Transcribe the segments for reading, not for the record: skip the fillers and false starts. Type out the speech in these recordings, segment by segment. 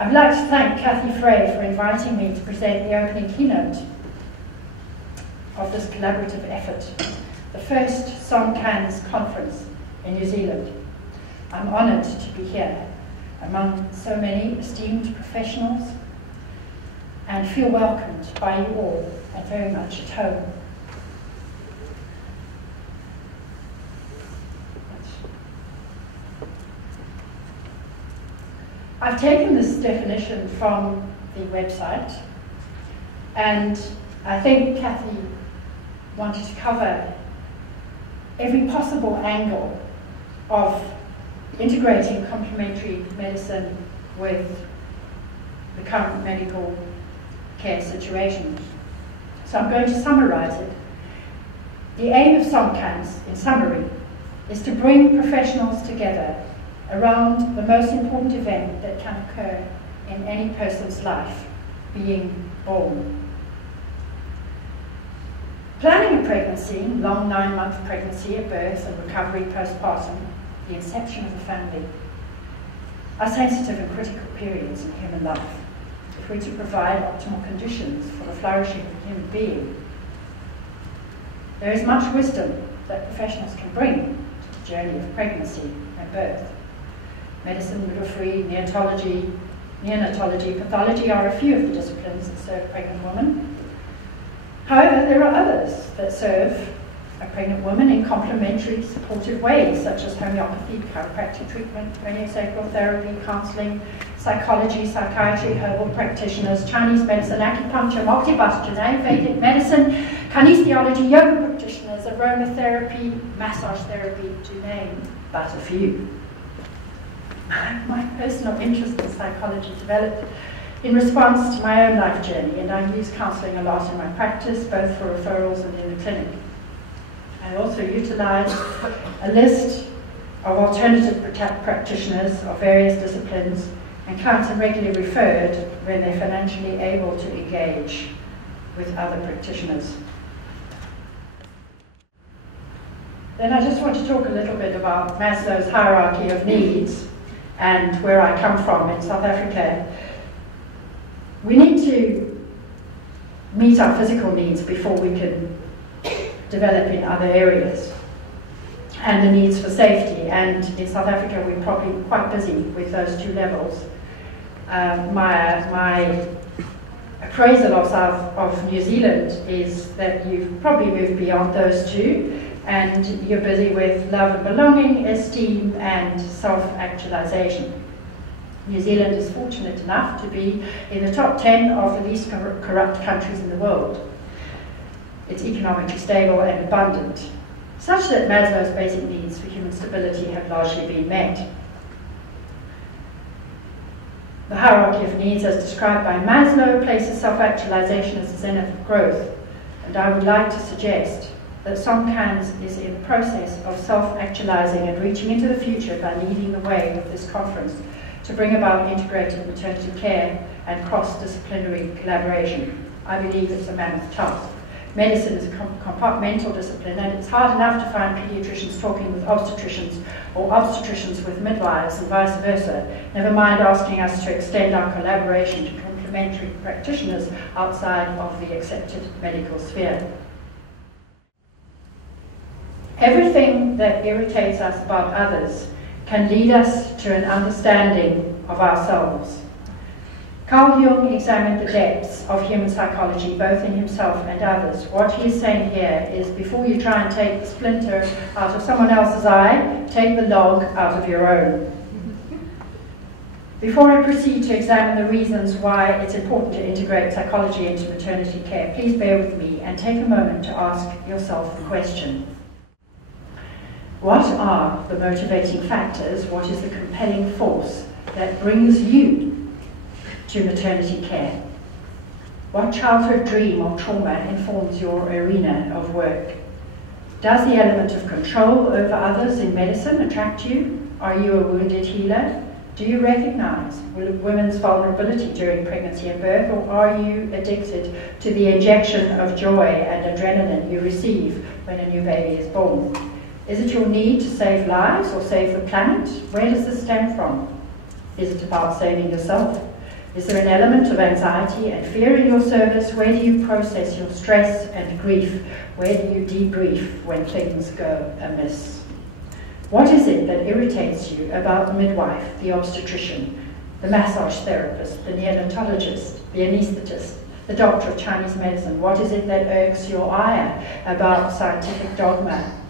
I'd like to thank Cathy Frey for inviting me to present the opening keynote of this collaborative effort, the first SOMCANZ conference in New Zealand. I'm honoured to be here among so many esteemed professionals and feel welcomed by you all and very much at home. I've taken this definition from the website, and I think Cathy wanted to cover every possible angle of integrating complementary medicine with the current medical care situation. So I'm going to summarise it. The aim of SOMCANZ, in summary, is to bring professionals together around the most important event that can occur in any person's life, being born. Planning a pregnancy, long 9-month pregnancy, a birth and recovery postpartum, the inception of a family, are sensitive and critical periods in human life. If we're to provide optimal conditions for the flourishing of a human being, there is much wisdom that professionals can bring to the journey of pregnancy and birth. Medicine, midwifery, neonatology, pathology are a few of the disciplines that serve pregnant women. However, there are others that serve a pregnant woman in complementary supportive ways, such as homeopathy, chiropractic treatment, craniosacral therapy, counselling, psychology, psychiatry, herbal practitioners, Chinese medicine, acupuncture, multibus, Vedic medicine, kinesiology, yoga practitioners, aromatherapy, massage therapy, to name but a few. My personal interest in psychology developed in response to my own life journey, and I use counselling a lot in my practice, both for referrals and in the clinic. I also utilise a list of alternative practitioners of various disciplines, and clients are regularly referred when they're financially able to engage with other practitioners. Then I just want to talk a little bit about Maslow's hierarchy of needs and where I come from in South Africa. We need to meet our physical needs before we can develop in other areas, and the needs for safety. And in South Africa, we're probably quite busy with those two levels. My appraisal of New Zealand is that you've probably moved beyond those two, and you're busy with love and belonging, esteem, and self-actualization. New Zealand is fortunate enough to be in the top 10 of the least corrupt countries in the world. It's economically stable and abundant, such that Maslow's basic needs for human stability have largely been met. The hierarchy of needs, as described by Maslow, places self-actualization as the zenith of growth, and I would like to suggest that SOMCANZ is in the process of self-actualizing and reaching into the future by leading the way with this conference to bring about integrated maternity care and cross-disciplinary collaboration. I believe it's a mammoth task. Medicine is a compartmental discipline, and it's hard enough to find paediatricians talking with obstetricians or obstetricians with midwives and vice versa, never mind asking us to extend our collaboration to complementary practitioners outside of the accepted medical sphere. Everything that irritates us about others can lead us to an understanding of ourselves. Carl Jung examined the depths of human psychology, both in himself and others. What he is saying here is, before you try and take the splinter out of someone else's eye, take the log out of your own. Before I proceed to examine the reasons why it's important to integrate psychology into maternity care, please bear with me and take a moment to ask yourself the question: what are the motivating factors? What is the compelling force that brings you to maternity care? What childhood dream or trauma informs your arena of work? Does the element of control over others in medicine attract you? Are you a wounded healer? Do you recognize women's vulnerability during pregnancy and birth, or are you addicted to the injection of joy and adrenaline you receive when a new baby is born? Is it your need to save lives or save the planet? Where does this stem from? Is it about saving yourself? Is there an element of anxiety and fear in your service? Where do you process your stress and grief? Where do you debrief when things go amiss? What is it that irritates you about the midwife, the obstetrician, the massage therapist, the neonatologist, the anaesthetist, the doctor of Chinese medicine? What is it that irks your ire about scientific dogma,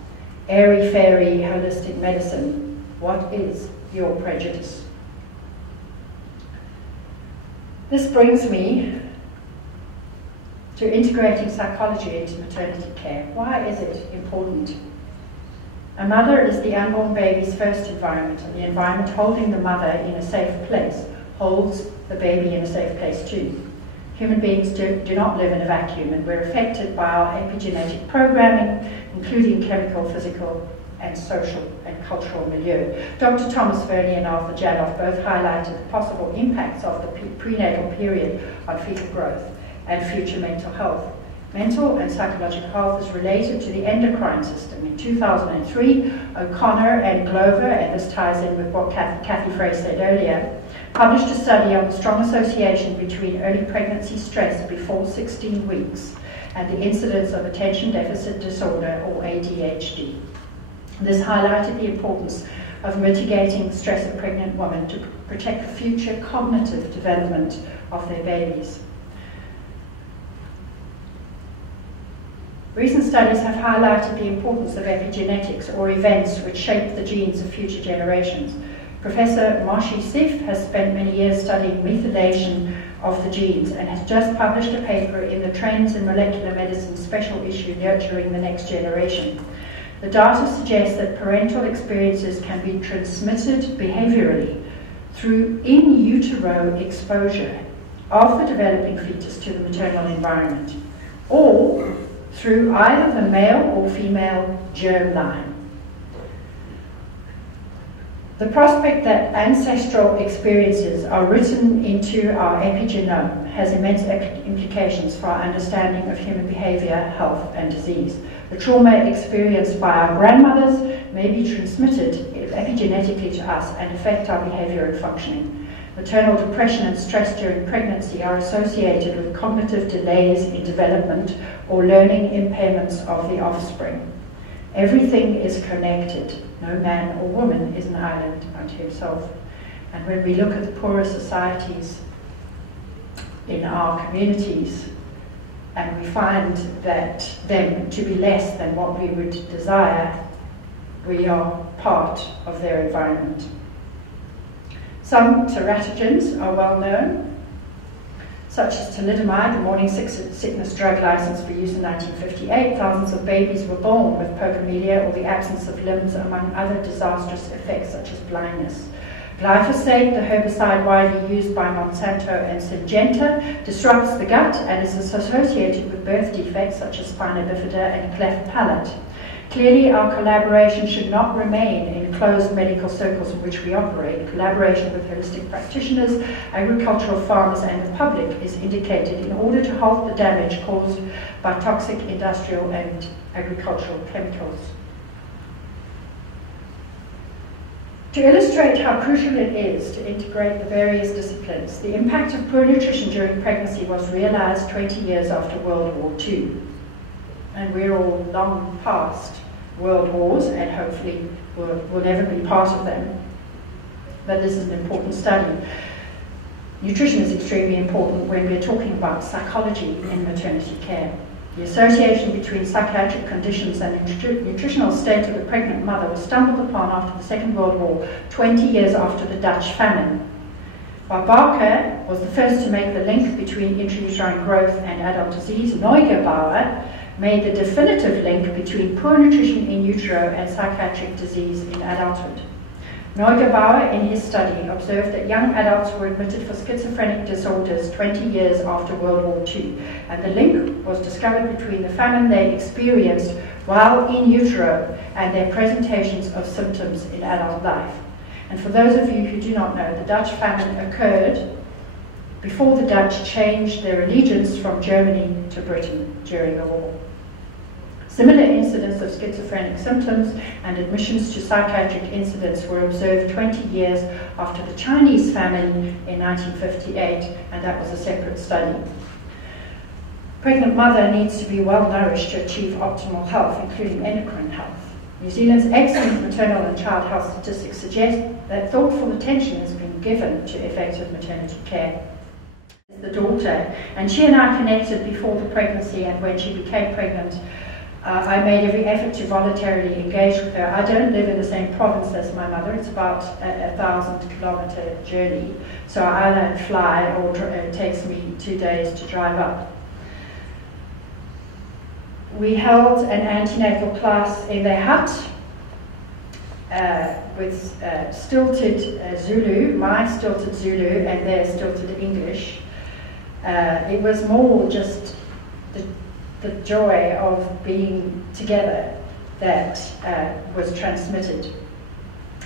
airy-fairy holistic medicine? What is your prejudice? This brings me to integrating psychology into maternity care. Why is it important? A mother is the unborn baby's first environment, and the environment holding the mother in a safe place holds the baby in a safe place too. Human beings do not live in a vacuum, and we're affected by our epigenetic programming, including chemical, physical, and social and cultural milieu. Dr. Thomas Verney and Arthur Janoff both highlighted the possible impacts of the prenatal period on fetal growth and future mental health. Mental and psychological health is related to the endocrine system. In 2003, O'Connor and Glover, and this ties in with what Kathy Frey said earlier, published a study on the strong association between early pregnancy stress before 16 weeks and the incidence of attention deficit disorder, or ADHD. This highlighted the importance of mitigating the stress of pregnant women to protect the future cognitive development of their babies. Recent studies have highlighted the importance of epigenetics, or events which shape the genes of future generations. Professor Moshe Sif has spent many years studying methylation of the genes and has just published a paper in the Trends in Molecular Medicine special issue, Nurturing the Next Generation. The data suggests that parental experiences can be transmitted behaviorally through in utero exposure of the developing fetus to the maternal environment, or through either the male or female germ line. The prospect that ancestral experiences are written into our epigenome has immense implications for our understanding of human behavior, health, and disease. The trauma experienced by our grandmothers may be transmitted epigenetically to us and affect our behavior and functioning. Maternal depression and stress during pregnancy are associated with cognitive delays in development or learning impairments of the offspring. Everything is connected. No man or woman is an island unto himself. And when we look at the poorer societies in our communities, and we find that them to be less than what we would desire, we are part of their environment. Some teratogens are well known, such as thalidomide, the morning sickness drug licensed for use in 1958. Thousands of babies were born with pocomelia or the absence of limbs, among other disastrous effects such as blindness. Glyphosate, the herbicide widely used by Monsanto and Syngenta, disrupts the gut and is associated with birth defects such as spina bifida and cleft palate. Clearly, our collaboration should not remain in closed medical circles in which we operate. Collaboration with holistic practitioners, agricultural farmers, and the public is indicated in order to halt the damage caused by toxic industrial and agricultural chemicals. To illustrate how crucial it is to integrate the various disciplines, the impact of poor nutrition during pregnancy was realized 20 years after World War II. And we're all long past world wars, and hopefully we'll never be part of them. But this is an important study. Nutrition is extremely important when we're talking about psychology in maternity care. The association between psychiatric conditions and the nutritional state of the pregnant mother was stumbled upon after the Second World War, 20 years after the Dutch famine. While Barker was the first to make the link between intrauterine growth and adult disease, Neugebauer made the definitive link between poor nutrition in utero and psychiatric disease in adulthood. Neugebauer, in his study, observed that young adults were admitted for schizophrenic disorders 20 years after World War II, and the link was discovered between the famine they experienced while in utero and their presentations of symptoms in adult life. And for those of you who do not know, the Dutch famine occurred before the Dutch changed their allegiance from Germany to Britain during the war. Similar incidents of schizophrenic symptoms and admissions to psychiatric incidents were observed 20 years after the Chinese famine in 1958, and that was a separate study. Pregnant mother needs to be well nourished to achieve optimal health, including endocrine health. New Zealand's excellent maternal and child health statistics suggest that thoughtful attention has been given to effective maternity care. The daughter, and she and I connected before the pregnancy, and when she became pregnant, I made every effort to voluntarily engage with her. I don't live in the same province as my mother. It's about a 1,000-kilometre journey, so I either fly or it takes me 2 days to drive up. We held an antenatal class in their hut with stilted Zulu, my stilted Zulu and their stilted English. It was more just the joy of being together that was transmitted.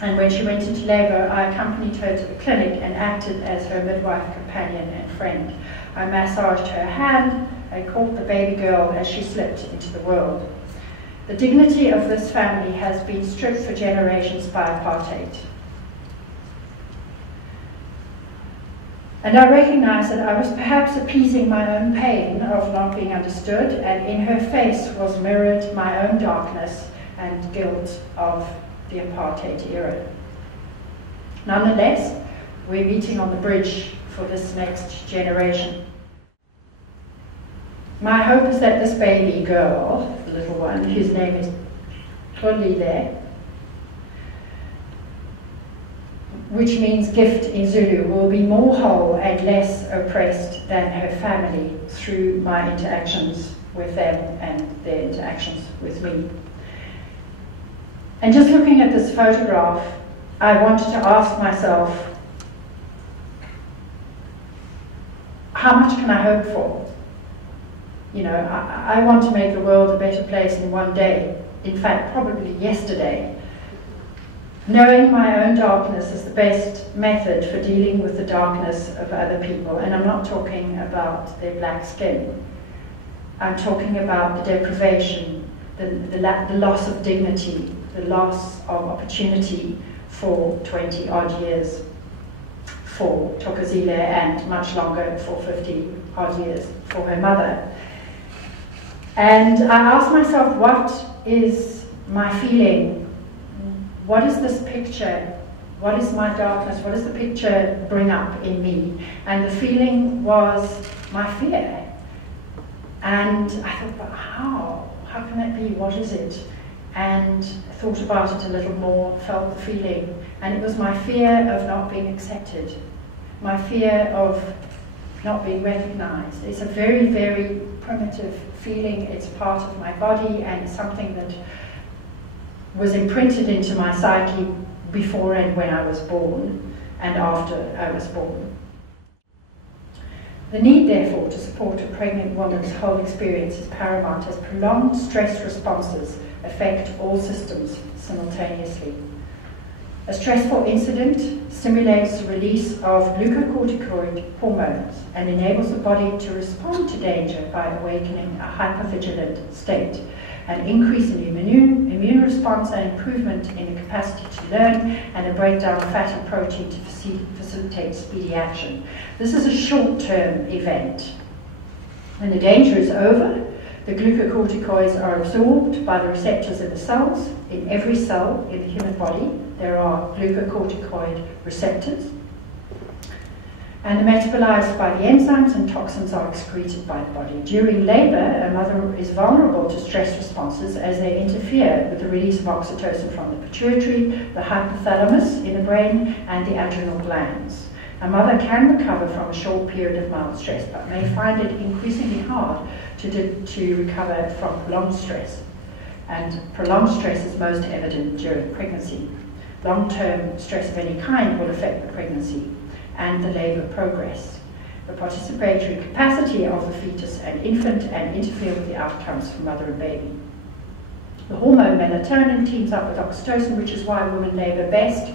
And when she went into labour, I accompanied her to the clinic and acted as her midwife, companion and friend. I massaged her hand and caught the baby girl as she slipped into the world. The dignity of this family has been stripped for generations by apartheid. And I recognized that I was perhaps appeasing my own pain of not being understood, and in her face was mirrored my own darkness and guilt of the apartheid era. Nonetheless, we're meeting on the bridge for this next generation. My hope is that this baby girl, the little one, whose name is Tlolile, which means gift in Zulu, will be more whole and less oppressed than her family through my interactions with them and their interactions with me. And just looking at this photograph, I wanted to ask myself, how much can I hope for? You know, I want to make the world a better place in one day, in fact, probably yesterday. Knowing my own darkness is the best method for dealing with the darkness of other people, and I'm not talking about their black skin. I'm talking about the deprivation, the loss of dignity, the loss of opportunity for 20-odd years for Thokozile, and much longer for 50-odd years for her mother. And I asked myself, what is my feeling? What is this picture? What is my darkness? What does the picture bring up in me? And the feeling was my fear. And I thought, but how? How can that be? What is it? And thought about it a little more, felt the feeling. And it was my fear of not being accepted. My fear of not being recognized. It's a very, very primitive feeling. It's part of my body, and it's something that was imprinted into my psyche before and when I was born, and after I was born. The need, therefore, to support a pregnant woman's whole experience is paramount, as prolonged stress responses affect all systems simultaneously. A stressful incident stimulates the release of glucocorticoid hormones and enables the body to respond to danger by awakening a hypervigilant state, an increase in immune response and improvement in the capacity to learn, and a breakdown of fat and protein to facilitate speedy action. This is a short-term event. When the danger is over, the glucocorticoids are absorbed by the receptors in the cells. In every cell in the human body, there are glucocorticoid receptors, and are metabolized by the enzymes, and toxins are excreted by the body. During labor, a mother is vulnerable to stress responses as they interfere with the release of oxytocin from the pituitary, the hypothalamus in the brain, and the adrenal glands. A mother can recover from a short period of mild stress, but may find it increasingly hard to recover from prolonged stress. And prolonged stress is most evident during pregnancy. Long-term stress of any kind will affect the pregnancy and the labour progress, the participatory capacity of the fetus and infant, and interfere with the outcomes for mother and baby. The hormone melatonin teams up with oxytocin, which is why women labour best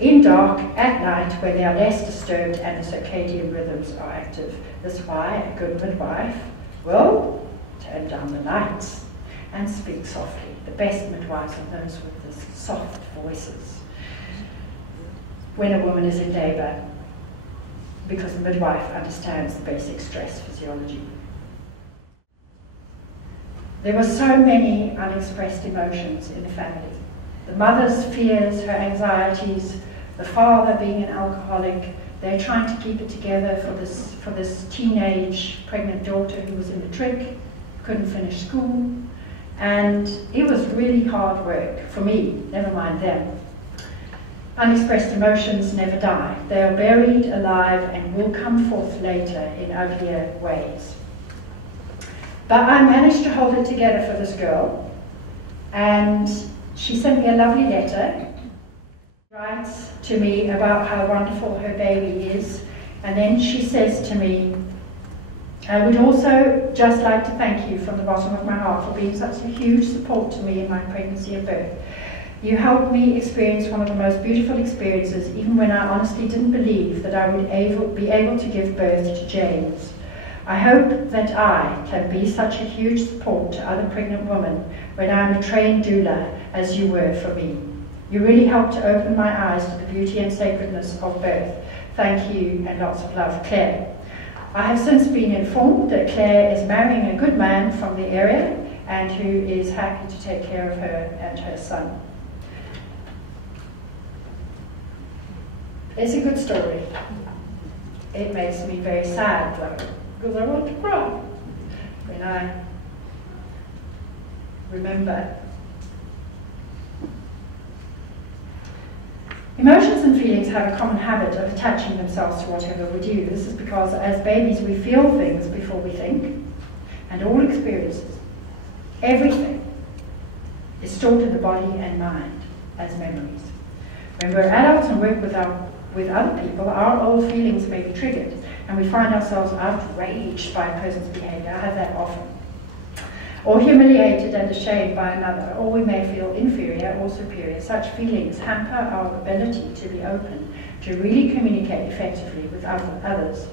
in dark at night when they are less disturbed and the circadian rhythms are active. That's why a good midwife will turn down the lights and speak softly. The best midwives are those with the soft voices when a woman is in labour, because the midwife understands the basic stress physiology. There were so many unexpressed emotions in the family. The mother's fears, her anxieties, the father being an alcoholic. They're trying to keep it together for this teenage pregnant daughter who was in the trick, couldn't finish school. And it was really hard work for me, never mind them. Unexpressed emotions never die. They are buried alive and will come forth later in uglier ways. But I managed to hold it together for this girl, and she sent me a lovely letter. She writes to me about how wonderful her baby is, and then she says to me, I would also just like to thank you from the bottom of my heart for being such a huge support to me in my pregnancy and birth. You helped me experience one of the most beautiful experiences, even when I honestly didn't believe that I would be able to give birth to James. I hope that I can be such a huge support to other pregnant women when I am a trained doula, as you were for me. You really helped to open my eyes to the beauty and sacredness of birth. Thank you, and lots of love, Claire. I have since been informed that Claire is marrying a good man from the area and who is happy to take care of her and her son. It's a good story. It makes me very sad, though, because I want to cry when I remember. Emotions and feelings have a common habit of attaching themselves to whatever we do. This is because as babies we feel things before we think, and all experiences, everything, is stored in the body and mind as memories. When we're adults and work with other people, our old feelings may be triggered, and we find ourselves outraged by a person's behaviour. I have that often. Or humiliated and ashamed by another, or we may feel inferior or superior. Such feelings hamper our ability to be open, to really communicate effectively with others.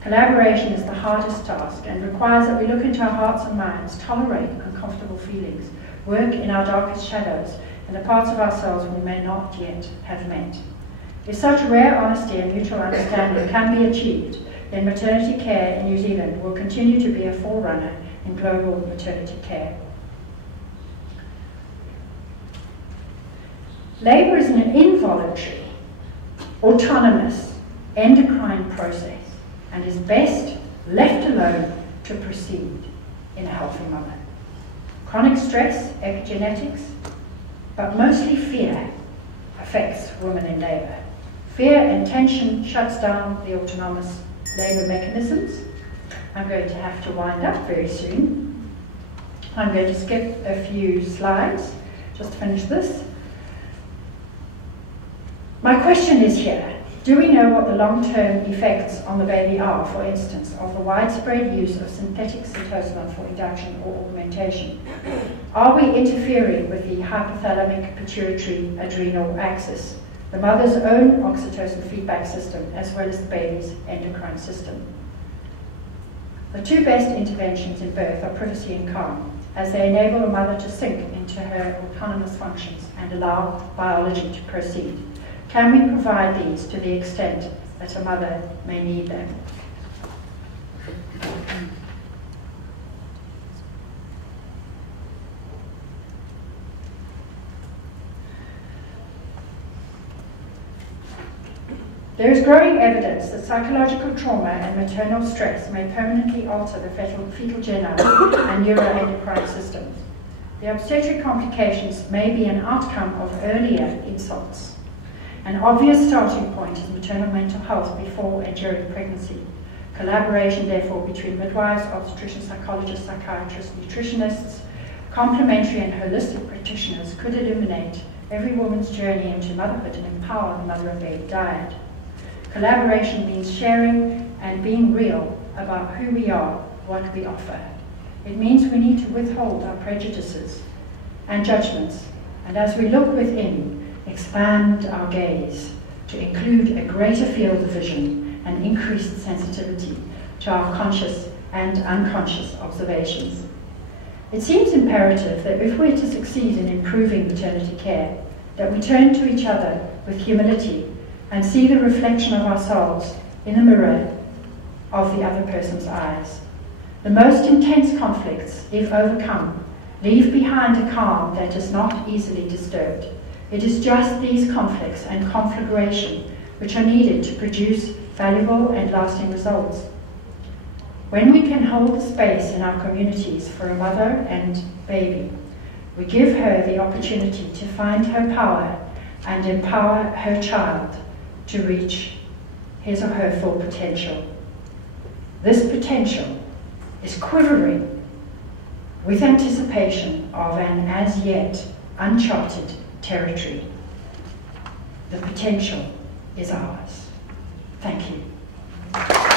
Collaboration is the hardest task and requires that we look into our hearts and minds, tolerate uncomfortable feelings, work in our darkest shadows, and the parts of ourselves we may not yet have met. If such rare honesty and mutual understanding can be achieved, then maternity care in New Zealand will continue to be a forerunner in global maternity care. Labour is an involuntary, autonomous, endocrine process and is best left alone to proceed in a healthy mother. Chronic stress, epigenetics, but mostly fear affects women in labour. Fear and tension shuts down the autonomous labour mechanisms. I'm going to have to wind up very soon. I'm going to skip a few slides just to finish this. My question is here. Do we know what the long-term effects on the baby are, for instance, of the widespread use of synthetic cytosol for induction or augmentation? Are we interfering with the hypothalamic pituitary adrenal axis, the mother's own oxytocin feedback system, as well as the baby's endocrine system? The two best interventions in birth are privacy and calm, as they enable a mother to sink into her autonomous functions and allow biology to proceed. Can we provide these to the extent that a mother may need them? There is growing evidence that psychological trauma and maternal stress may permanently alter the fetal genome and neuroendocrine systems. The obstetric complications may be an outcome of earlier insults. An obvious starting point is maternal mental health before and during pregnancy. Collaboration, therefore, between midwives, obstetricians, psychologists, psychiatrists, nutritionists, complementary and holistic practitioners could illuminate every woman's journey into motherhood and empower the mother and baby dyad. Collaboration means sharing and being real about who we are, what we offer. It means we need to withhold our prejudices and judgments, and as we look within, expand our gaze to include a greater field of vision and increased sensitivity to our conscious and unconscious observations. It seems imperative that if we're to succeed in improving maternity care, that we turn to each other with humility and see the reflection of ourselves in the mirror of the other person's eyes. The most intense conflicts, if overcome, leave behind a calm that is not easily disturbed. It is just these conflicts and conflagration which are needed to produce valuable and lasting results. When we can hold the space in our communities for a mother and baby, we give her the opportunity to find her power and empower her child to reach his or her full potential. This potential is quivering with anticipation of an as yet uncharted territory. The potential is ours. Thank you.